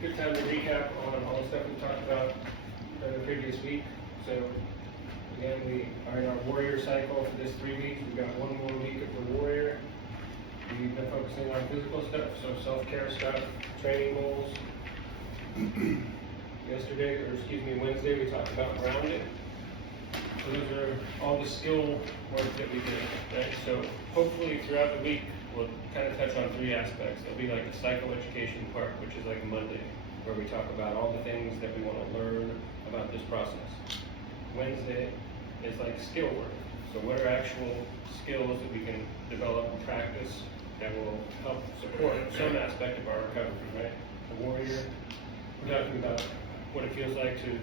good time to recap on all the stuff we talked about the previous week. So again, we are in our warrior cycle for this 3 weeks. We've got one more week of the warrior. We've been focusing on physical stuff, so self-care stuff, training goals. Wednesday, we talked about grounding. So those are all the skill work that we did, right? So hopefully throughout the week, we'll kind of touch on 3 aspects. There'll be like a psychoeducation part, which is like Monday, where we talk about all the things that we want to learn about this process. Wednesday is like skill work. So what are actual skills that we can develop and practice that will help support some aspect of our recovery, right? The warrior, we're talking about what it feels like to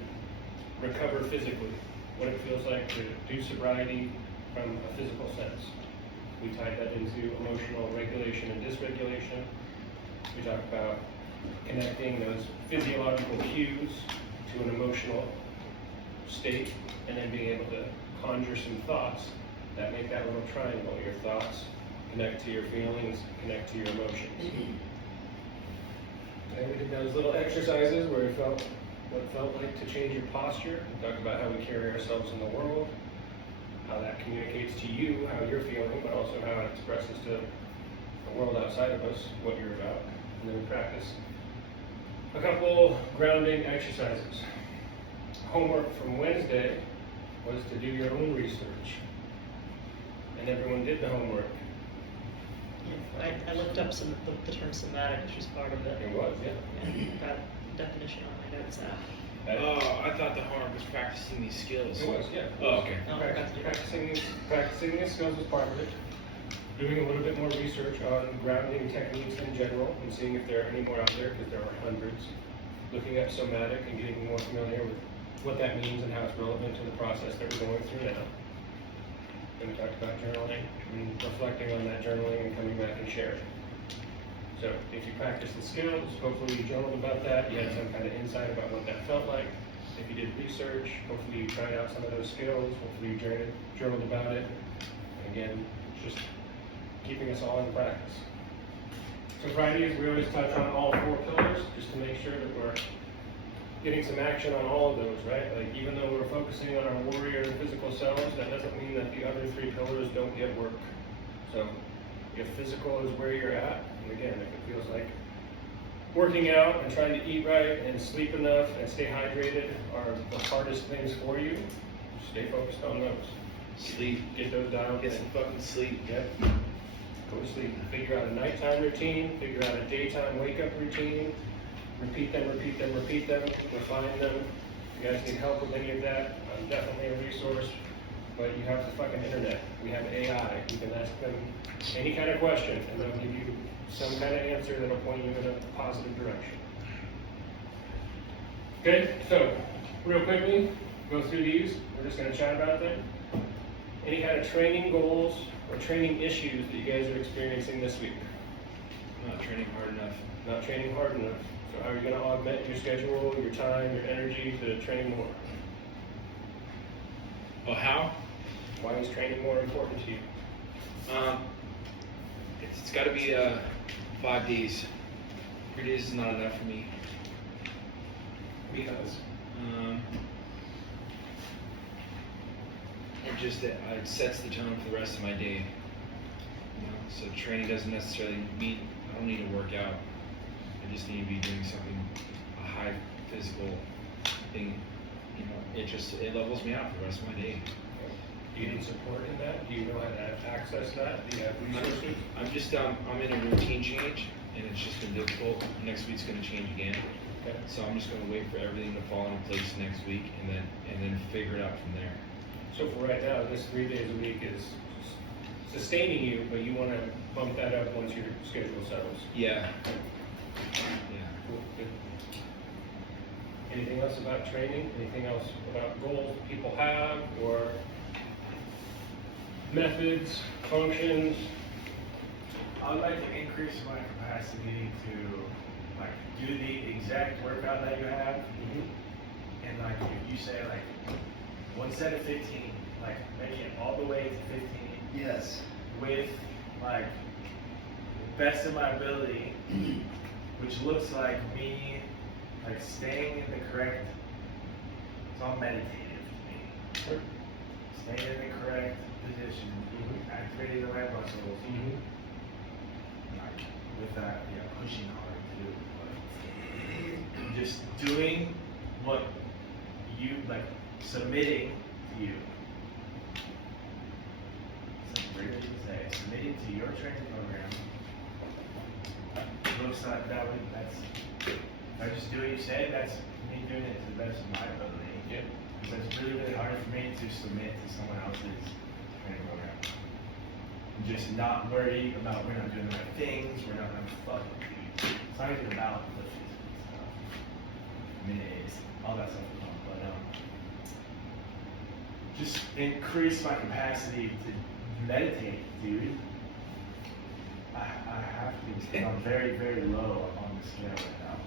recover physically, what it feels like to do sobriety from a physical sense. We tied that into emotional regulation and dysregulation. We talk about connecting those physiological cues to an emotional state, and then being able to conjure some thoughts that make that little triangle. Your thoughts connect to your feelings, connect to your emotions. And we did those little exercises where we felt what it felt like to change your posture. We talked about how we carry ourselves in the world, how that communicates to you how you're feeling, but also how it expresses to the world outside of us what you're about. And then we practice a couple grounding exercises. Homework from Wednesday was to do your own research. And everyone did the homework. I looked up the term somatic, which was part of it. It was, yeah. And I got a definition on my notes now. Oh, I thought the homework was practicing these skills. It was, yeah. Oh, okay. No, Practicing these skills is part of it. Doing a little bit more research on grounding techniques in general and seeing if there are any more out there, because there are hundreds. Looking at somatic and getting more familiar with what that means and how it's relevant to the process that we're going through now. Then we talked about journaling and reflecting on that journaling and coming back and sharing. So if you practice the skills, hopefully you journaled about that, you had some kind of insight about what that felt like. If you did research, hopefully you tried out some of those skills, hopefully you journaled about it. And again, just keeping us all in practice. So Fridays, we always touch on all 4 pillars, just to make sure that we're getting some action on all of those, right? Like even though we're focusing on our warrior and physical selves, that doesn't mean that the other 3 pillars don't get work. So if physical is where you're at, and again, if it feels like working out and trying to eat right and sleep enough and stay hydrated are the hardest things for you, stay focused on those. Sleep. Get those down. Get some fucking sleep. Yep. Go to sleep. Figure out a nighttime routine, figure out a daytime wake-up routine, repeat them, refine them. If you guys need help with any of that, I'm definitely a resource, but you have the fucking internet. We have AI. You can ask them any kind of question, and they'll give you some kind of answer that'll point you in a positive direction. Okay, so real quickly, go through these. We're just going to chat about them. Any kind of training goals or training issues that you guys are experiencing this week? Not training hard enough. Not training hard enough. So how are you going to augment your schedule, your time, your energy to train more? Well, how? Why is training more important to you? It's got to be 5 days. 3 days is not enough for me. Because it sets the tone for the rest of my day. You know, so training doesn't necessarily mean I don't need to work out. I just need to be doing something, a high physical thing. You know, it levels me out for the rest of my day. do you need support in that? Do you know how to access that? Do you have resources? I'm in a routine change, and it's just been difficult. Next week's going to change again. Okay. So I'm just going to wait for everything to fall into place next week, and then figure it out from there. So for right now, this 3 days a week is sustaining you, but you want to bump that up once your schedule settles. Yeah. Cool. Good. Anything else about training? Anything else about goals that people have, or methods, functions? I'd like to increase my capacity to like do the exact workout that you have, and like if you say like one set of 15, like make it all the way to 15. Yes. With like the best of my ability, which looks like me like staying in the correct, it's all meditative to me. Sure. Staying in the correct position, activating the right muscles, like with that, pushing hard too. But just doing what you like, submitting to you. It's like weird to say, submitting to your training program. Looks like that's, if I just do what you say, that's me doing it to the best of my ability. Yeah. Because it's really, really hard for me to submit to someone else's training program. Just not worry about we're not doing the right things, we're not gonna fuck with you. It's not even about the physical stuff. I mean, it's all that stuff is fun, but just increase my capacity to meditate, dude. I have to, because I'm very, very low on the scale right now.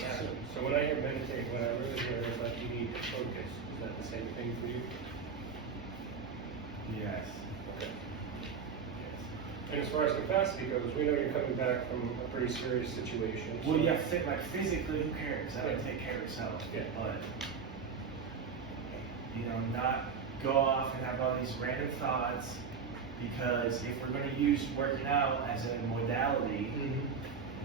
Yeah. So when I hear meditate, what I really hear is like you need to focus. Is that the same thing for you? Yes. Okay. Yes. And as far as capacity goes, we know you're coming back from a pretty serious situation. Well, yeah, like physically, who cares? I would take care of yourself. Yeah. But, not go off and have all these random thoughts, because if we're going to use working out as a modality,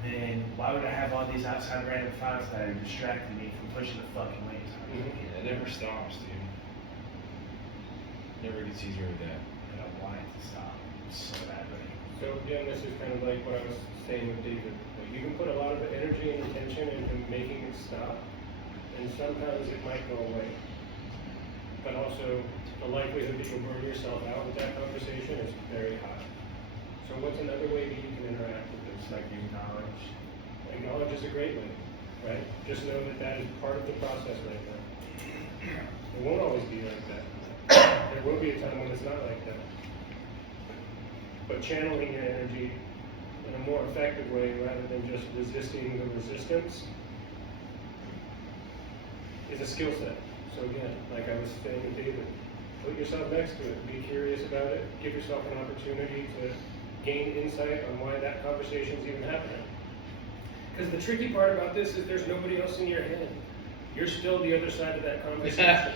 then why would I have all these outside random thoughts that are distracting me from pushing the fucking weights? Yeah, it never stops, dude. Never gets easier with that. And I want it to stop so badly. So again, this is kind of like what I was saying with David. Like, you can put a lot of energy and attention into making it stop, and sometimes it might go away. But also, the likelihood that you'll burn yourself out with that conversation is very high. So what's another way that you can interact with this? Like acknowledge. Acknowledge is a great way, right? Just know that that is part of the process right now. It won't always be like that. There will be a time when it's not like that. But channeling your energy in a more effective way rather than just resisting the resistance is a skill set. So again, like I was saying to David, put yourself next to it, be curious about it, give yourself an opportunity to gain insight on why that conversation is even happening. Because the tricky part about this is there's nobody else in your head. You're still the other side of that conversation.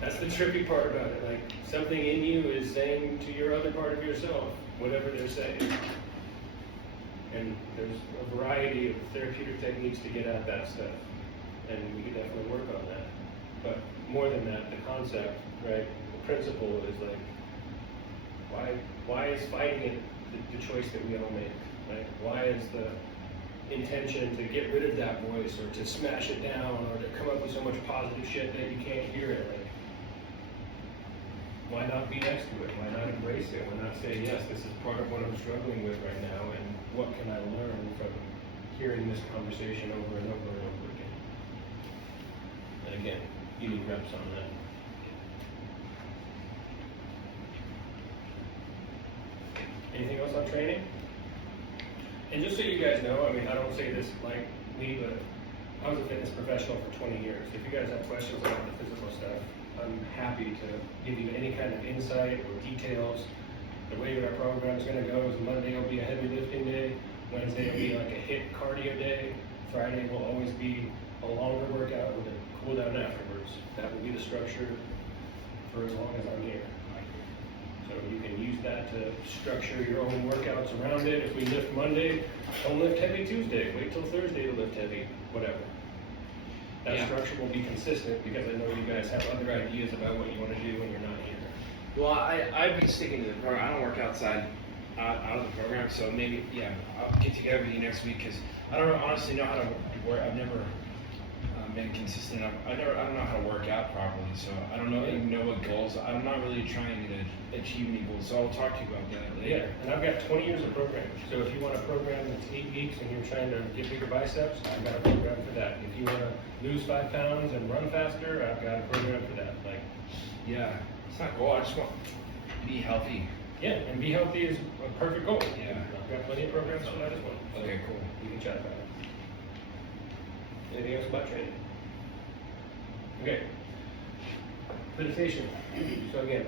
That's the tricky part about it. Like, something in you is saying to your other part of yourself whatever they're saying. And there's a variety of therapeutic techniques to get at that stuff. And we can definitely work on that. But more than that, the concept, right, the principle is like, why is fighting it the choice that we all make, right? Why is the intention to get rid of that voice or to smash it down or to come up with so much positive shit that you can't hear it? Like, why not be next to it? Why not embrace it? Why not say, yes, this is part of what I'm struggling with right now, and what can I learn from hearing this conversation over and over and over again? And again, you need reps on that. Anything else on training? And just so you guys know, I mean, I don't say this like me, but I was a fitness professional for 20 years. If you guys have questions about the physical stuff, I'm happy to give you any kind of insight or details. The way that our program is going to go is Monday will be a heavy lifting day, Wednesday will be like a HIIT cardio day, Friday will always be a longer workout with a cool down afterwards. That will be the structure for as long as I'm here. So you can use that to structure your own workouts around it. If we lift Monday, don't lift heavy Tuesday. Wait till Thursday to lift heavy, whatever. That structure will be consistent because I know you guys have other ideas about what you want to do when you're not here. Well, I'd be sticking to the program. I don't work out of the program, so maybe, I'll get together with you next week, because I don't honestly know how to work. I've never been consistent. I don't know how to work out properly, so I don't even know what goals. I'm not really trying to achieve any goals, so I'll talk to you about that later. Yeah, and I've got 20 years of programming. So if you want a program that's 8 weeks and you're trying to get bigger biceps, I've got a program for that. If you want to lose 5 pounds and run faster, I've got a program for that. Like, yeah, it's not a goal. I just want to be healthy. yeah, and be healthy is a perfect goal. Yeah. I've got plenty of programs for that as well. So Okay, cool. we can chat about it. Anything else about training? Okay. Meditation. So again,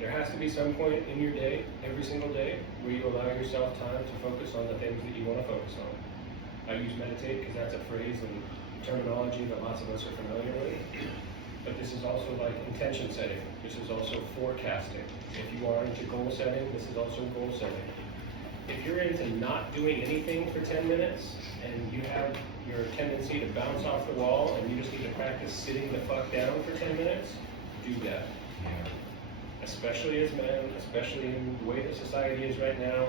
there has to be some point in your day, every single day, where you allow yourself time to focus on the things that you want to focus on. I use meditate because that's a phrase and terminology that lots of us are familiar with. But this is also like intention setting. This is also forecasting. If you are into goal setting, this is also goal setting. If you're into not doing anything for 10 minutes and you have your tendency to bounce off the wall and you just need to practice sitting the fuck down for 10 minutes, do that. Yeah. Especially as men, especially in the way that society is right now.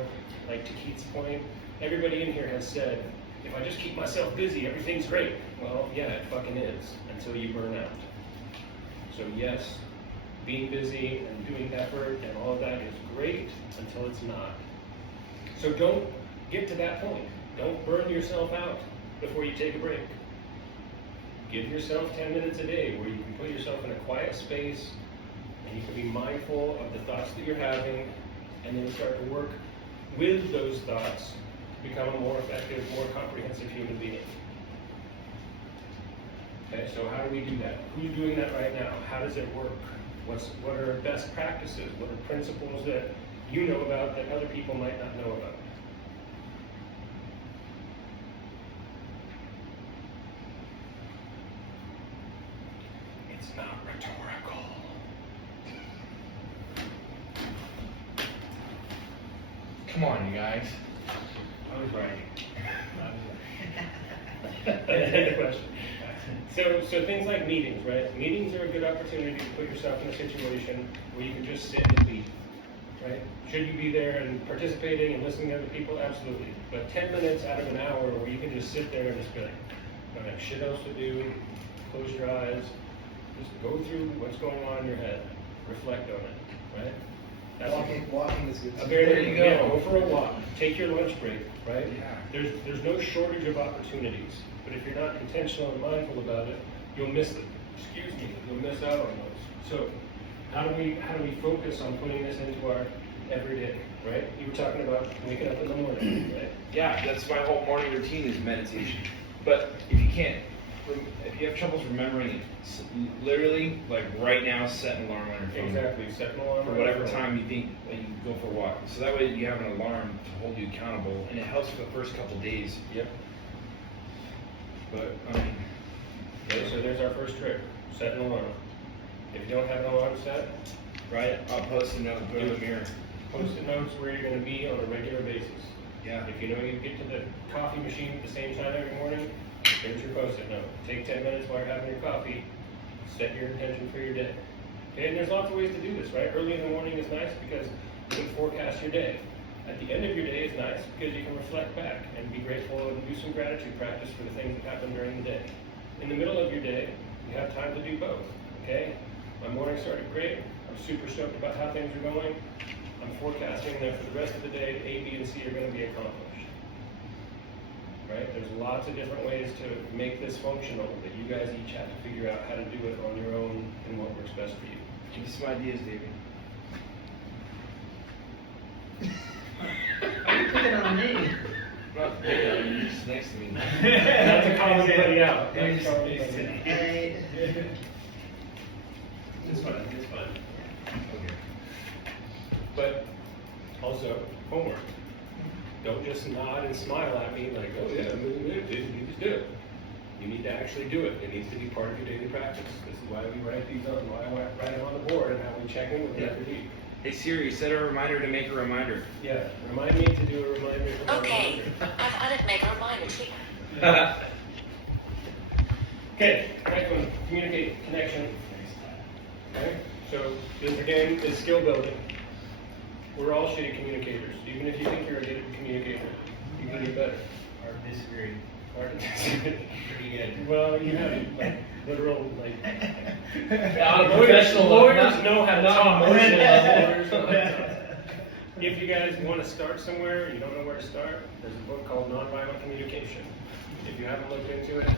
Like to Keith's point, everybody in here has said, if I just keep myself busy, everything's great. Well, yeah, it fucking is, until you burn out. So yes, being busy and doing effort and all of that is great until it's not. So don't get to that point. Don't burn yourself out before you take a break. Give yourself 10 minutes a day where you can put yourself in a quiet space and you can be mindful of the thoughts that you're having and then start to work with those thoughts to become a more effective, more comprehensive human being. Okay, so how do we do that? Who's doing that right now? How does it work? What are best practices? What are principles that you know about that other people might not know about? It's not rhetorical. Come on, you guys. I was right. Any question? So things like meetings, right? Meetings are a good opportunity to put yourself in a situation where you can just sit and lead, right? Should you be there and participating and listening to other people? Absolutely. But 10 minutes out of an hour where you can just sit there and just be like, don't have shit else to do, close your eyes, just go through what's going on in your head, reflect on it, right? That's Walking is good. There you go. Yeah, go for a walk. Take your lunch break, right? Yeah. There's no shortage of opportunities, but if you're not intentional and mindful about it, you'll miss them. Excuse me, you'll miss out on those. So, how do we focus on putting this into our everyday, right? You were talking about waking up in the morning, right? Yeah, that's my whole morning routine is meditation. But if you can't, if you have troubles remembering it, literally, like right now, set an alarm on your phone. Exactly. Set an alarm For on whatever your phone. time you think that you go for a walk. So that way you have an alarm to hold you accountable, and it helps for the first couple days. Yep. But, I mean, Okay, so there's our first trick. Set an alarm. If you don't have an alarm set, right, I'll post a note, go to the mirror. Post-it notes where you're going to be on a regular basis. Yeah. If you know you get to the coffee machine at the same time every morning, there's your post-it note. Take 10 minutes while you're having your coffee, set your intention for your day. Okay, and there's lots of ways to do this, right? Early in the morning is nice because you can forecast your day. At the end of your day is nice because you can reflect back and be grateful and do some gratitude practice for the things that happened during the day. In the middle of your day, you have time to do both, okay? My morning started great. I'm super stoked about how things are going. I'm forecasting that for the rest of the day, A, B, and C are going to be accomplished. Right? There's lots of different ways to make this functional that you guys each have to figure out how to do it on your own and what works best for you. Give me some ideas, David. Why are you picking on me? Not big, you're just next to me. Not to call anybody out. Not to He's- call he's anybody sitting out. Hey. It's fun. It's fun. Okay. But also, homework. Don't just nod and smile at me like, oh yeah, you just do it. You need to actually do it. It needs to be part of your daily practice. This is why we write these on, why I write them on the board and how we check in with it every week. Hey Siri, set a reminder to make a reminder. Yeah, remind me to do a reminder. For my Okay, reminder. I've added make a reminder to Okay, next one, communicate, connection. Okay, so this again is skill building. We're all shitty communicators. Even if you think you're a good communicator, you can do better. Or disagree. Or- Pretty good. Well, you have like literal like. Professional, Lawyers not- know how to not talk. emotional. Lawyers know how to talk. If you guys want to start somewhere, you don't know where to start, there's a book called Nonviolent Communication. If you haven't looked into it,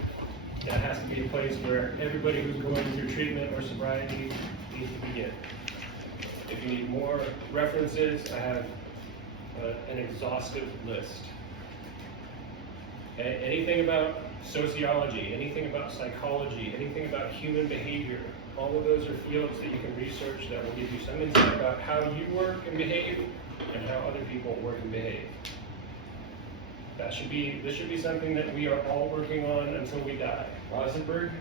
that has to be a place where everybody who's going through treatment or sobriety needs to begin. If you need more references, I have an exhaustive list. Okay? Anything about sociology, anything about psychology, anything about human behavior, all of those are fields that you can research that will give you some insight about how you work and behave and how other people work and behave. This should be something that we are all working on until we die. Rosenberg?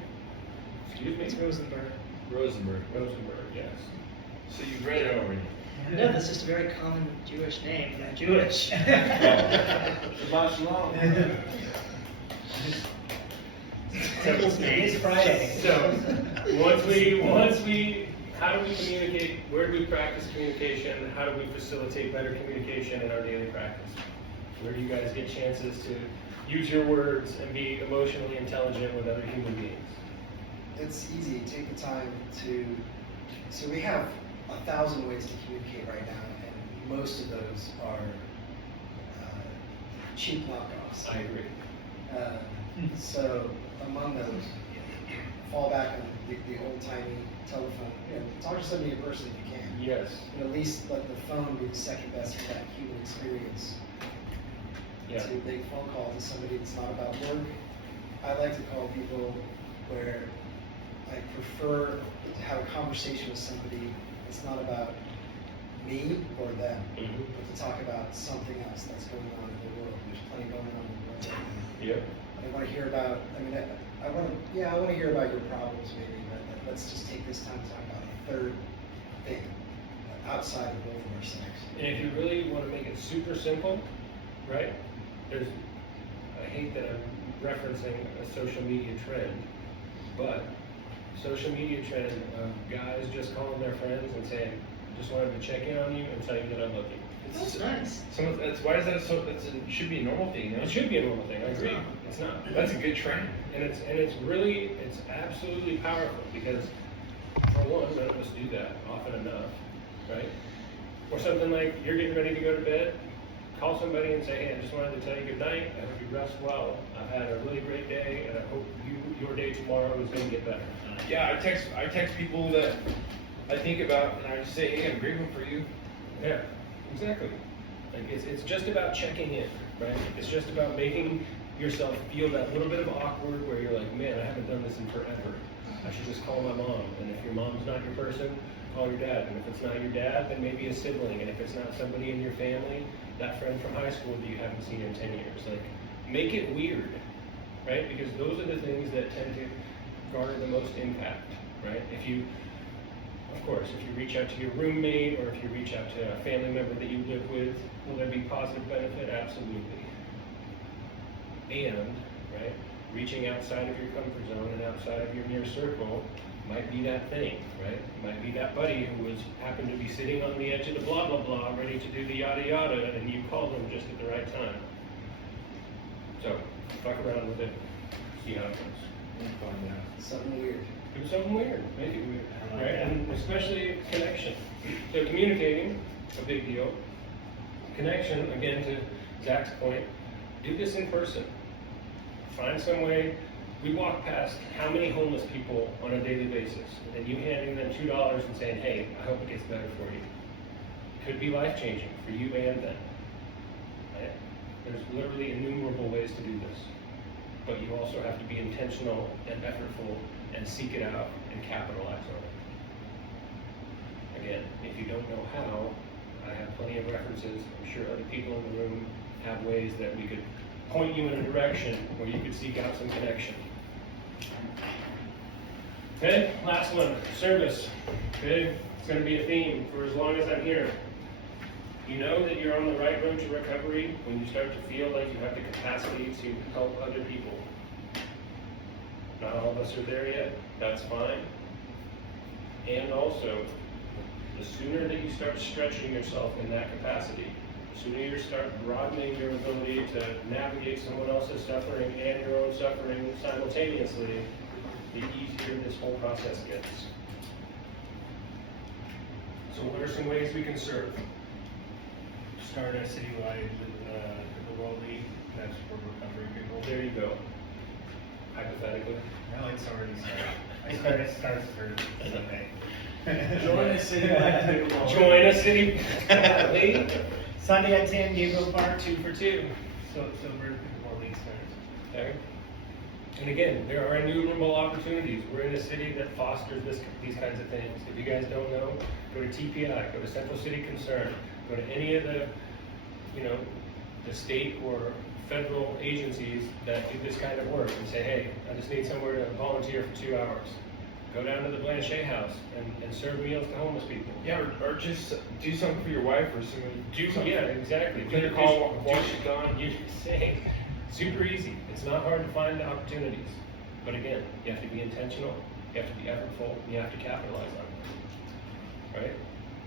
Excuse me? It's Rosenberg. Rosenberg. Rosenberg, yes. So you've read it already? No, that's just a very common Jewish name, and I'm Jewish. Shabbat shalom. It is Friday. So, how do we communicate? Where do we practice communication? How do we facilitate better communication in our daily practice? Where do you guys get chances to use your words and be emotionally intelligent with other human beings? It's easy. Take the time to. So we have 1,000 ways to communicate right now, and most of those are cheap knockoffs. I agree. So among those, fall back on the old-timey telephone. Talk to somebody in person if you can. Yes. And at least let the phone be the second best for that human experience. Yeah. To make a phone call to somebody that's not about work. I like to call people where I prefer to have a conversation with somebody that's not about me or them, Mhm. but to talk about something else that's going on in the world. There's plenty going on in the world right now. Yep. I want to hear about, I want to hear about your problems maybe, but let's just take this time to talk about a third thing outside of both of our sex. And if you really want to make it super simple, right? I hate that I'm referencing a social media trend, but social media trend of guys just calling their friends and saying, just wanted to check in on you and tell you that I'm looking. That's nice. Why is that it should be a normal thing, no? It should be a normal thing, I agree. not. It's not. That's a good trend. And it's absolutely powerful because, for one, none of us do that often enough, right? Or something like, you're getting ready to go to bed, call somebody and say, hey, I just wanted to tell you good night, I hope you rest well, I've had a really great day, and I hope your day tomorrow is going to get better. Yeah, I text people that I think about, and I just say, hey, I'm grateful for you. Yeah, exactly. Like it's just about checking in, right? It's just about making yourself feel that little bit of awkward where you're like, man, I haven't done this in forever. I should just call my mom. And if your mom's not your person, call your dad. And if it's not your dad, then maybe a sibling. And if it's not somebody in your family, that friend from high school that you haven't seen in 10 years. Like, make it weird, right? Because those are the things that tend to garner the most impact, right? Of course, if you reach out to your roommate or if you reach out to a family member that you live with, will there be positive benefit? Absolutely. And, right, reaching outside of your comfort zone and outside of your near circle might be that thing, right? Might be that buddy who happened to be sitting on the edge of the blah, blah, blah, ready to do the yada, yada, and you called them just at the right time. So, fuck around with it, see how it goes. We'll find out. Something weird. Do something weird, make it weird, right? And especially connection. So communicating, a big deal. Connection, again to Zach's point, do this in person. Find some way. We walk past how many homeless people on a daily basis, and you handing them $2 and saying, hey, I hope it gets better for you. Could be life-changing for you and them. Right? There's literally innumerable ways to do this. But you also have to be intentional and effortful and seek it out and capitalize on it. Again, if you don't know how, I have plenty of references. I'm sure other people in the room have ways that we could point you in a direction where you could seek out some connection. Okay, last one, service. Okay, it's going to be a theme for as long as I'm here. You know that you're on the right road to recovery when you start to feel like you have the capacity to help other people. Not all of us are there yet, that's fine. And also, the sooner that you start stretching yourself in that capacity, the sooner you start broadening your ability to navigate someone else's suffering and your own suffering simultaneously, the easier this whole process gets. So what are some ways we can serve? Start a citywide the World League. That's for recovery people. There you go. Hypothetically. No, it's already started. It starts for Sunday. Join a citywide pickleball. Join a city league. Sunday at 10, Gabriel Park, 2 for 2. So we're pickleball league starts. Okay. And again, there are innumerable opportunities. We're in a city that fosters these kinds of things. If you guys don't know, go to TPI, go to Central City Concern, go to any of the the state or federal agencies that do this kind of work and say, hey, I just need somewhere to volunteer for 2 hours. Go down to the Blanchet House and serve meals to homeless people. Yeah, or just do something for your wife or something. Yeah, exactly. Clean her car while she's gone. You're saying, super easy. It's not hard to find the opportunities. But again, you have to be intentional, you have to be effortful, and you have to capitalize on it. Right?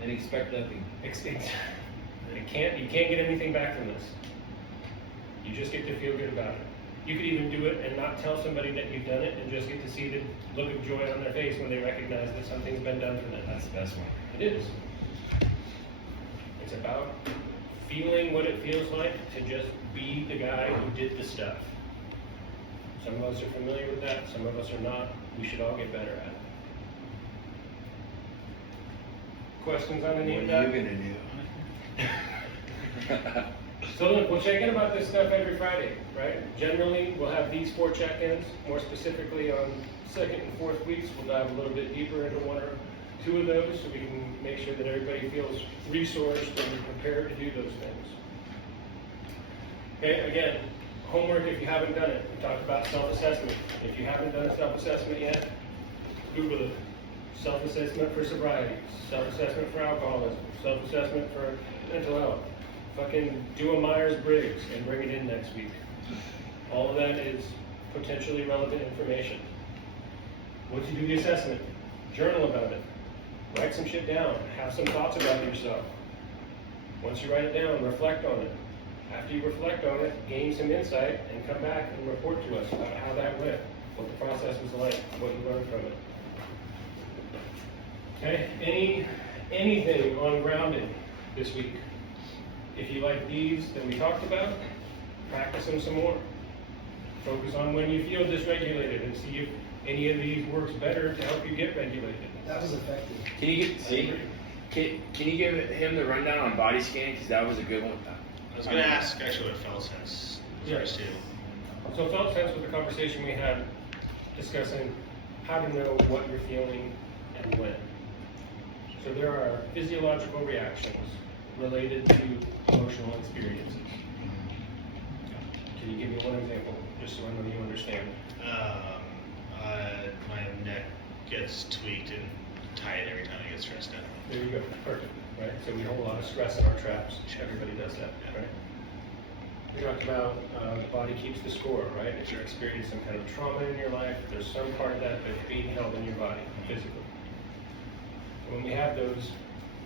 And expect nothing. You can't get anything back from this. You just get to feel good about it. You could even do it and not tell somebody that you've done it and just get to see the look of joy on their face when they recognize that something's been done for them. That's the best one. It is. It's about feeling what it feels like to just be the guy who did the stuff. Some of us are familiar with that, some of us are not. We should all get better at it. Questions on any of that? What are you gonna do? So look, we'll check in about this stuff every Friday, right? Generally, we'll have these 4 check-ins. More specifically, on 2nd and 4th weeks, we'll dive a little bit deeper into 1 or 2 of those so we can make sure that everybody feels resourced and prepared to do those things. Okay, again, homework if you haven't done it. We talked about self-assessment. If you haven't done a self-assessment yet, Google it. Self-assessment for sobriety, self-assessment for alcoholism, self-assessment for mental health. Fucking do a Myers-Briggs and bring it in next week. All of that is potentially relevant information. Once you do the assessment, journal about it. Write some shit down. Have some thoughts about yourself. Once you write it down, reflect on it. After you reflect on it, gain some insight and come back and report to us about how that went, what the process was like, what you learned from it. Okay, anything on grounding this week? If you like these that we talked about, practice them some more. Focus on when you feel dysregulated and see if any of these works better to help you get regulated. That was effective. Can you give him the rundown on body scanning? Because that was a good one. I was gonna ask actually what felt sense first too. So it felt sense with the conversation we had discussing how to know what you're feeling and when. So there are physiological reactions related to emotional experiences. Can you give me one example, just so I know you understand? My neck gets tweaked and tight every time I get stressed out. There you go, perfect, right? So we hold a lot of stress in our traps, everybody does that, right? We talked about the body keeps the score, right? If you're experiencing some kind of trauma in your life, there's some part of that that's being held in your body, physically. When we have those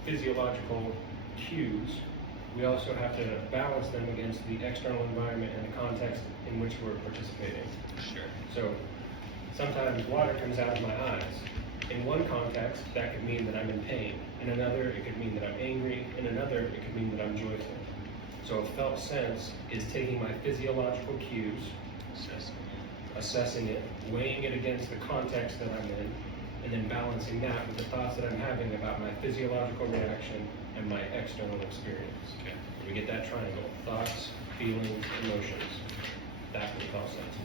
physiological cues, we also have to balance them against the external environment and the context in which we're participating. Sure. So sometimes water comes out of my eyes. In one context, that could mean that I'm in pain. In another, it could mean that I'm angry. In another, it could mean that I'm joyful. So a felt sense is taking my physiological cues, assessing it, weighing it against the context that I'm in, and then balancing that with the thoughts that I'm having about my physiological reaction and my external experience. Okay. We get that triangle: thoughts, feelings, emotions. That's what we call sense.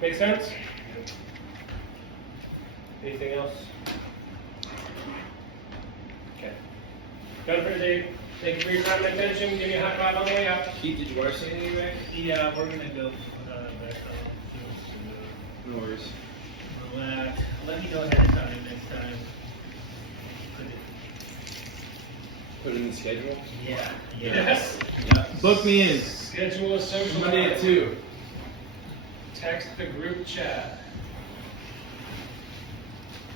Make sense? Anything else? Okay. Done for today. Thank you for your time and attention. Give me a high five on the way out. Keith, did you watch anything back? Yeah, we're gonna go back on No worries. relax. Let me know ahead of time next time. Put it in the schedule. Yeah. Yes. Yeah. Book me in. Schedule a social Monday at 2. Text the group chat.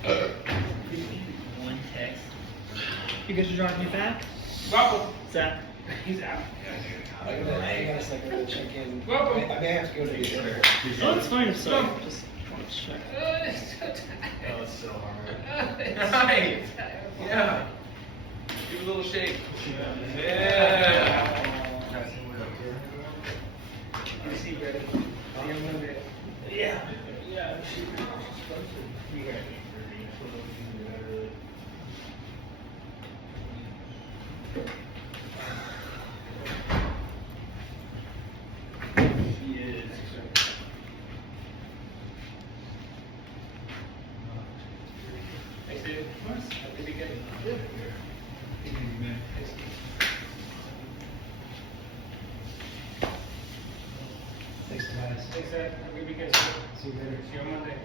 One text. You guys are driving me back? Welcome. Zach? He's out. I gotta second to check in. Welcome. I may have to go to the order. Oh, it's fine. So just want to check. That was so hard. Right. Yeah. Give a little shake. Yeah. See you ready. See you on Monday. Yeah. He is. Thanks, dude. Have a good weekend. Good. Thanks, Ed. Have a good weekend, sir. See you later. See you on Monday.